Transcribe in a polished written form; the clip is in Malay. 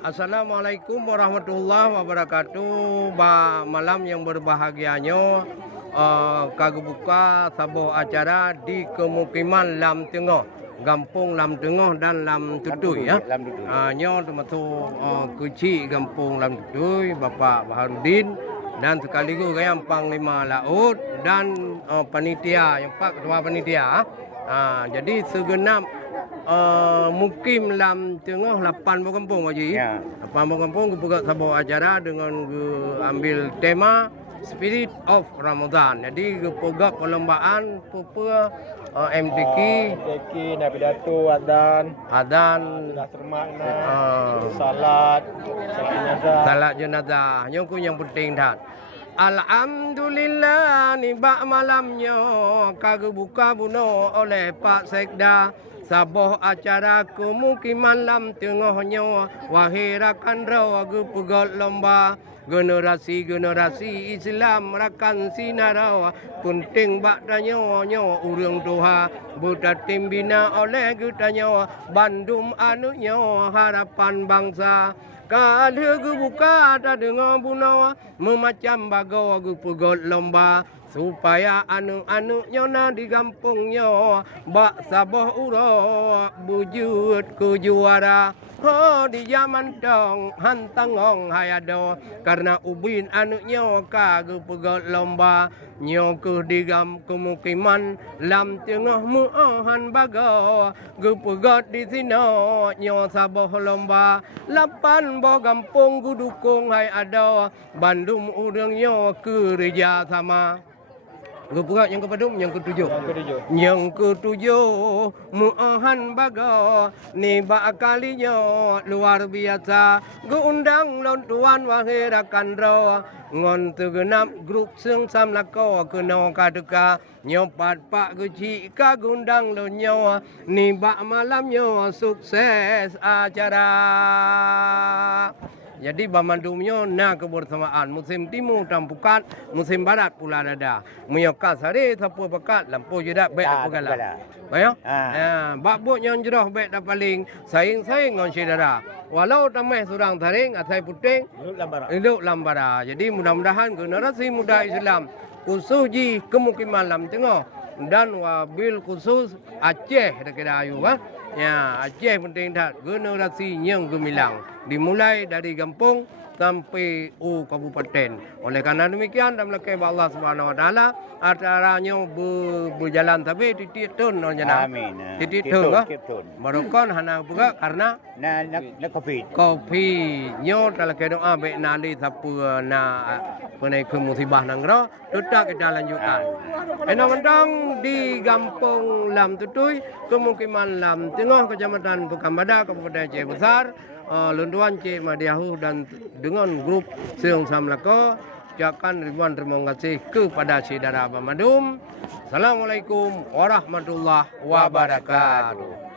Assalamualaikum warahmatullahi wabarakatuh. Malam yang berbahagianya, kagebuka sabuh acara di kemukiman Lam Tengah, Kampung Lam Tengah dan Lam Tutui ya. Nyo termasuk kecil Kampung Lam Tutui, Bapak Baharudin dan sekaligus yang Panglima Laut dan panitia yang Pak Ketua Panitia. Jadi segenap mukim Lam Tengah 8 buah kampung Haji. Ya. 8 buah kampung buka sebuah acara dengan ambil tema Spirit of Ramadan. Jadi buka perlombaan pupa MTQ, Nabi Datu, Adan, salat jenazah. Yang penting dah. Alhamdulillah ni bak malamnya kagak buka bunuh oleh Pak Sekda. Sabuh acara kemukiman Lam Tengahnya wahai rakan rawa pegot lomba generasi Islam rakan sinarawa penting bak tanya urang Tuha bertatim bina oleh getanya Bandung anunya harapan bangsa. Kalau buka tak dengar bunawa memacam bagawa pegot lomba supaya anu-anunya na di kampungnya bak sabah ura bujut ke juara. Di zaman dong hantang ong hayado karena ubin anunya kagak pegot lomba nyokuh di kemukiman Lam Tengah muahan baga gepegot di sini nyo sabah lomba 8 boh kampung gudukung hai ada Bandung urangnya kerja sama. Gepegot yang kepadum yang ketujuh. Yang ketujuh muahan baga ni bak kalinya luar biasa. Geundang lon tuan wahai rakan rawa ngon tegenap grup seung sam lako kena kadeka nyopat pak geci ka gundang lon nyawa ni bak malamnya sukses acara. Jadi Bamandumnya na kebersamaan musim timur tampukat, musim barat pula ada. Menyokak sari sapu pekat lampu jedak baik apa galak. Baik ya? Bak buk yang jerah baik dah paling saing-saing ngon saudara. Walau tamai surang taring atai puting hidup lambara. Jadi mudah-mudahan generasi muda Islam khusus di kemukiman Lam Tengah dan wabil khusus Aceh dekat ayu ya Aceh penting tak generasi yang gemilang dimulai dari kampung sampai kabupaten. Oleh karena demikian dan melakai Allah Subhanahu Wa Taala acaranya berjalan tapi titik tun nona. Amin. Titik tun lah. Barokon hana juga karena na kopi nyo dalam doa baik nali sapu na penai ke musibah nangro tetap kita lanjutkan. Enamantang di Kampung Lam Tutui, kemukiman Lam Tengah, Kecamatan Pekambada, Kabupaten Aceh Besar, Lunduan Cik Madiahu dan dengan grup Seung Sam Lako, ucapkan ribuan terima kasih kepada saudara Bamadum. Assalamualaikum warahmatullahi wabarakatuh.